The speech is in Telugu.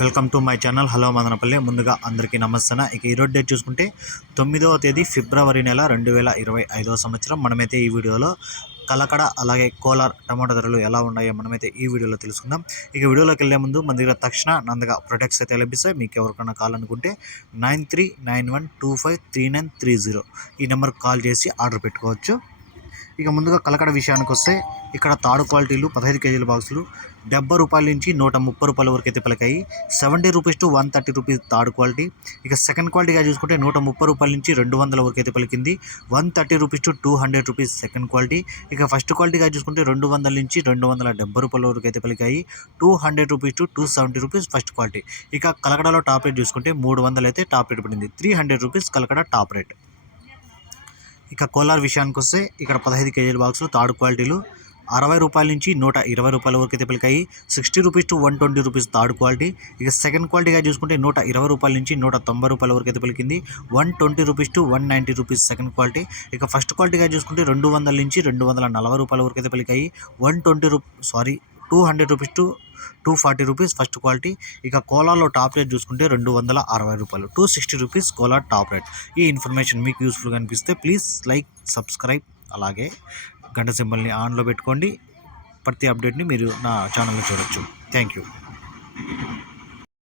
Welcome to my channel. Hello Madanapalle. ముందుగా అందరికీ నమస్తే ఇక ఈరోజు డేట్ చూసుకుంటే తొమ్మిదవ తేదీ ఫిబ్రవరి నెల రెండు వేల ఇరవై ఐదవ సంవత్సరం. మనమైతే ఈ వీడియోలో కలకడ అలాగే కోలార్ టమాటో ధరలు ఎలా ఉన్నాయో మనమైతే ఈ వీడియోలో తెలుసుకుందాం. ఇక వీడియోలోకి వెళ్ళే ముందు మన దగ్గర తక్షణ నందగా ప్రొడక్ట్స్ అయితే లభిస్తాయి. మీకు ఎవరికైనా కావాలనుకుంటే nine three nine one two five three nine three zero ఈ నెంబర్కి కాల్ చేసి ఆర్డర్ పెట్టుకోవచ్చు. ఇక ముందుగా కలకడ విషయానికి వస్తే ఇక్కడ తాడు క్వాలిటీలు పదహైదు కేజీల బాక్సులు డెబ్బై రూపాయల నుంచి నూట ముప్పై రూపాయల వరకు అయితే పలికాయి. Seventy rupees to one thirty rupees third quality. ఇక సెకండ్ క్వాలిటీగా చూసుకుంటే నూట ముప్పై రూపాయల నుంచి రెండు వందల వరకు అయితే పలికింది. One thirty rupees to two hundred rupees second quality. ఇక ఫస్ట్ క్వాలిటీగా చూసుకుంటే రెండు వందల నుంచి రెండు వందల డెబ్బై రూపాయల వరకు అయితే పలికాయి. Two hundred rupees to two seventy rupees first quality. ఇక కలకడలో టాప్ రేట్ చూసుకుంటే మూడు వందలు అయితే టాప్ రేట్ పడింది. Three hundred rupees Kalakada top rate. ఇక కోలార్ విషయానికి వస్తే ఇక్కడ పదహైదు కేజీల బాక్సులు థర్డ్ క్వాలిటీలు అరవై రూపాయల నుంచి నూట ఇరవై రూపాయల వరకు అయితే పలికాయి. Sixty rupees to one twenty rupees third quality. ఇక సెకండ్ క్వాలిటీగా చూసుకుంటే నూట ఇరవై రూపాయల నుంచి నూట తొంభై రూపాయల వరకు అయితే పలికింది. One twenty rupees to one ninety rupees second quality. ఇక ఫస్ట్ క్వాలిటీగా చూసుకుంటే రెండు వందల నుంచి రెండు వందల నలభై రూపాయల వరకు అయితే పలికాయి. వన్ ట్వంటీ రూ sorry two hundred rupees to two forty rupees first quality. ఇక కోలాలో టాప్ రేట్ చూసుకుంటే రెండు వందల అరవై రూపాయలు. Two sixty rupees Kola top rate. ఈ ఇన్ఫర్మేషన్ మీకు యూస్ఫుల్గా అనిపిస్తే ప్లీజ్ లైక్ సబ్స్క్రైబ్ అలాగే గంట సింబల్ని ఆన్లో పెట్టుకోండి. ప్రతి అప్డేట్ని మీరు నా ఛానల్లో చూడొచ్చు. Thank you.